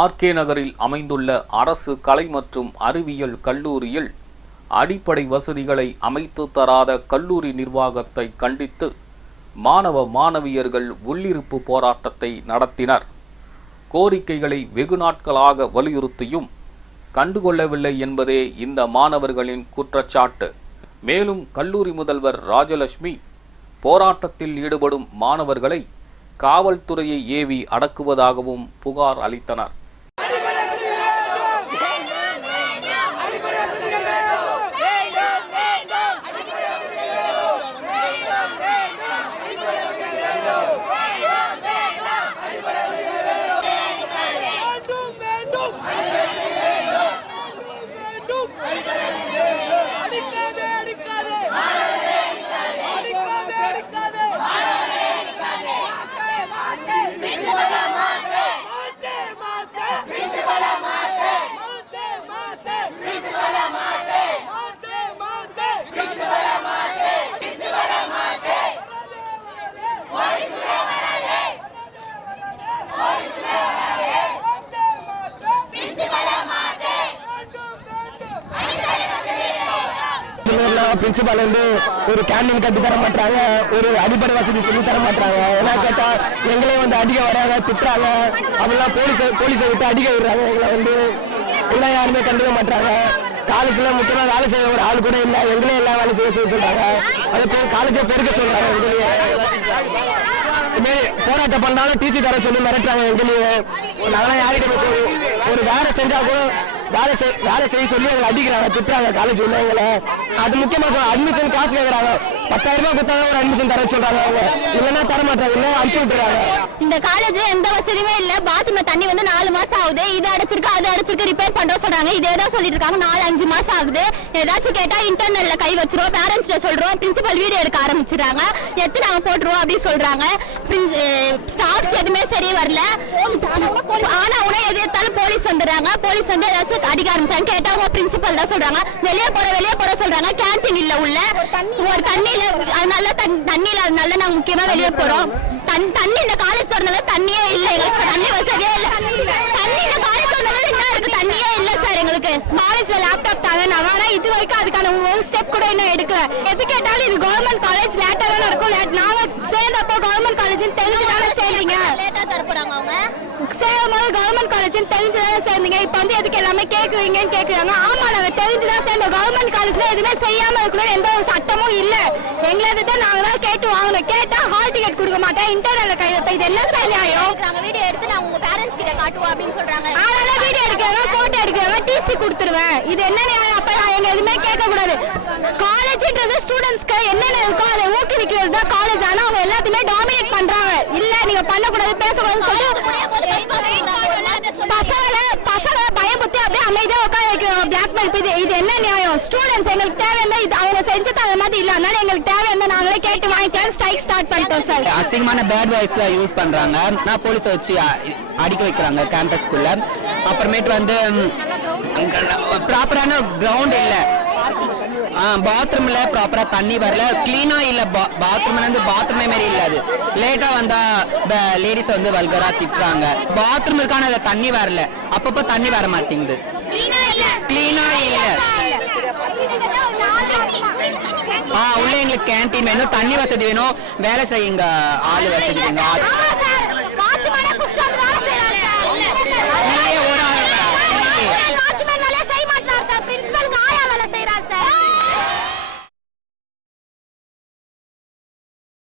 RK நகரில் அமைந்துள்ள அரசு கலை மற்றும் அறிவியல் கல்லூரியில் அடிப்படை வசதிகளை அமைத்து தராத கல்லூரி நிர்வாகத்தை கண்டித்து மாணவ மாணவியர்கள் உள்ளிருப்பு போராட்டத்தை நடத்தினர். கோரிக்கைகளை வெகு நாட்களாக வலியுறுத்தியும் கண்டுகொள்ளவில்லை என்பதே இந்த மாணவர்களின் குற்றச்சாட்டு. மேலும் கல்லூரி முதல்வர் ராஜலட்சுமி போராட்டத்தில் ஈடுபடும் மாணவர்களை காவல்துறையை ஏவி அடக்குவதாகவும் புகார் அளித்தனர். பிரின்சிபால் ஒரு கேண்டீன் கட்டி தர மாட்டாங்க, ஒரு அடிப்படை வசதி சொல்லி தர மாட்டாங்க. என்ன கேட்டா எங்களே அடிக்க வராங்க, திட்டுறாங்க. அப்படிலாம் போலீஸை விட்டு அடிக்க விடுறாங்க. எங்களை உள்ள யாருமே கண்டுக்க மாட்டாங்க. காலேஜ்ல முக்கியமா வேலை செய்ய ஒரு ஆள் கூட இல்லை, எங்களே எல்லாம் வேலை செய்ய சொல்றாங்க. அது பேர் காலேஜை பெருக்க சொல்றாங்க. போராட்டம் பண்ணாலும் டிசி தர சொல்லி மிரட்டுறாங்க. எங்களையே நாங்களாம் யார்கிட்ட ஒரு வேலை செஞ்சா கூட வேலை செய்ய சொல்லி எங்களை அடிக்கிறாங்க, திட்டுறாங்க காலேஜ் உள்ளவங்களை. அது முக்கியமாக அட்மிஷன் காசு கேட்கறாங்க. 10,000 ரூபாய் கொடுத்தா ஒரு அட்மிஷன் தர சொல்றாங்க. அவங்க இல்லைன்னா தர மாட்டாங்க, இல்லை அனுப்பிச்சு விட்டுறாங்க. இந்த காலேஜ்ல எந்த வசதியுமே இல்ல. பாத்ரூம்ல தண்ணி 4 மாசம் ஆகுது. இது அடைச்சிருக்கு அது அடைச்சிருக்கு ரிப்பேர் பண்றோம் சொல்றாங்க. இதே தான் சொல்லிட்டு இருக்காங்க. 4-5 மாசம் ஆகுது. ஏதாச்சும் கேட்டா இன்டர்னல்ல கை வச்சிரும், பேரண்ட்ஸ்ல சொல்றோம், பிரின்சிபல் வீடியோ எடுக்க ஆரம்பிச்சிடுறாங்க. எத்தனை நாங்க போட்டுருவோம் அப்படின்னு சொல்றாங்க. ஸ்டாஃப்ஸ் எதுவுமே சரி வரல. ஆனா உடனே எது எடுத்தாலும் போலீஸ் வந்துடுறாங்க. போலீஸ் ஏதாச்சும் அடிக்க ஆரம்பிச்சாங்க. கேட்டா அவங்க பிரின்சிபல் தான் சொல்றாங்க. வெளியே போற சொல்றாங்க. கேண்டீன் இல்ல உள்ள, ஒரு தண்ணியில அதனால தண்ணியில அதனால நாங்க முக்கியமா வெளியே போறோம். தண்ணி இந்த காலேஜ் சொன்னதால தண்ணியே இல்ல, எங்களுக்கு தண்ணி வசதியே இல்ல. தண்ணி இந்த காலேஜ் சொன்னதால என்ன இருக்கு, தண்ணியே இல்ல சார். எங்களுக்கு காலேஜ்ல லேப்டாப் தாங்க நான் இது வரைக்கும் அதுக்கான ஒரு ஸ்டெப் கூட இன்னும் எடுக்கல. எது கேட்டாலும் இது கவர்மெண்ட் காலேஜ் லேட்டா தான் இருக்கும். நாங்க சேர்ந்தப்போ கவர்மெண்ட் காலேஜ் தெரிஞ்சுதானே சேர்ந்தீங்க, லேட்டா தரப்போறாங்க. அவங்க சேரும்போது கவர்மெண்ட் காலேஜ் தெரிஞ்சுதானே சேர்ந்தீங்க. இப்ப எதுக்கு எல்லாமே கேக்குறீங்கன்னு கேக்குறாங்க. ஆமா நாங்க தெரிஞ்சுதான் சேர்ந்தோம். கவர்மெண்ட் காலேஜ்ல எதுவுமே செய்யாம இருக்கணும் எந்த ஒரு சட்டமும் இல்ல. எங்களுக்கு தான் நாங்க தான் கேட்டு வாங்கணும். கேட்டா ஹால் டிக்கெட் கொடுக்க மாட்டேன், இன்டர்னல்ல கை வைப்பேன். இது என்ன சார் நியாயம்? நாங்க வீடியோ எடுத்து நான் உங்க பேரண்ட்ஸ் கிட்ட காட்டுவோம் அப்படின்னு சொல்றாங்க. அதனால வீடியோ எடுக்கிறாங்க, போட்டோ எடுக்கிறாங்க, டிசி கொடுத்துருவேன். இது என்ன நியாயம்? அப்ப எங்க எதுவுமே கேட்க கூடாது. காலேஜ்ன்றது ஸ்டூடெண்ட்ஸ்க்கு என்னென்ன இருக்கோ அதை ஊக்குவிக்கிறது தான் காலேஜ். ஆனா அவங்க எல்லாத்தையுமே டாமினேட் பண்றாங்க. இல்ல நீங்க பண்ணக்கூடாது, பேசக்கூடாதுன்னு சொல்லி பசங்களை பயமுத்தி அப்படியே அமைதியா உட்கார வைக்கிறாங்க. பிளாக்மெயில். இது என்ன நியாயம்? ஸ்டூடெண்ட்ஸ் எங்களுக்கு தேவையான இது அவங்க செஞ்சது அது மாதிரி இல்ல. அதனால எங்களுக்கு தேவையான நாங்களே கேட்டு வாங்கிக்கலாம். ஸ்ட்ரைக் ஸ்டார்ட் பண்ணிட்டோம் சார். அசிங்கமான பேட் வாய்ஸ்ல யூஸ் பண்றாங்க. நான் போலீஸை வச்சு அடிக்க வைக்கிறாங்க கேம்பஸ்குள்ள. அப்புறமேட்டு ப்ராப்பரான கிரவுண்ட் இல்ல, பாத்ரூம்ல ப்ராப்பரா தண்ணி வரல, கிளீனா இல்ல. பாத்ரூமே மாதிரி இல்ல. அது லேட்டா வந்தா லேடிஸ் வல்கரா திட்டுறாங்க. பாத்ரூம் இருக்கான அதுல தண்ணி வரல, அப்பப்ப தண்ணி வர மாட்டேங்குது, கிளீனா இல்ல. உள்ள எங்களுக்கு கேண்டீன் வேணும், தண்ணி வசதி வேணும், வேலை செய்யுங்க, ஆளு வசதி வேணும்.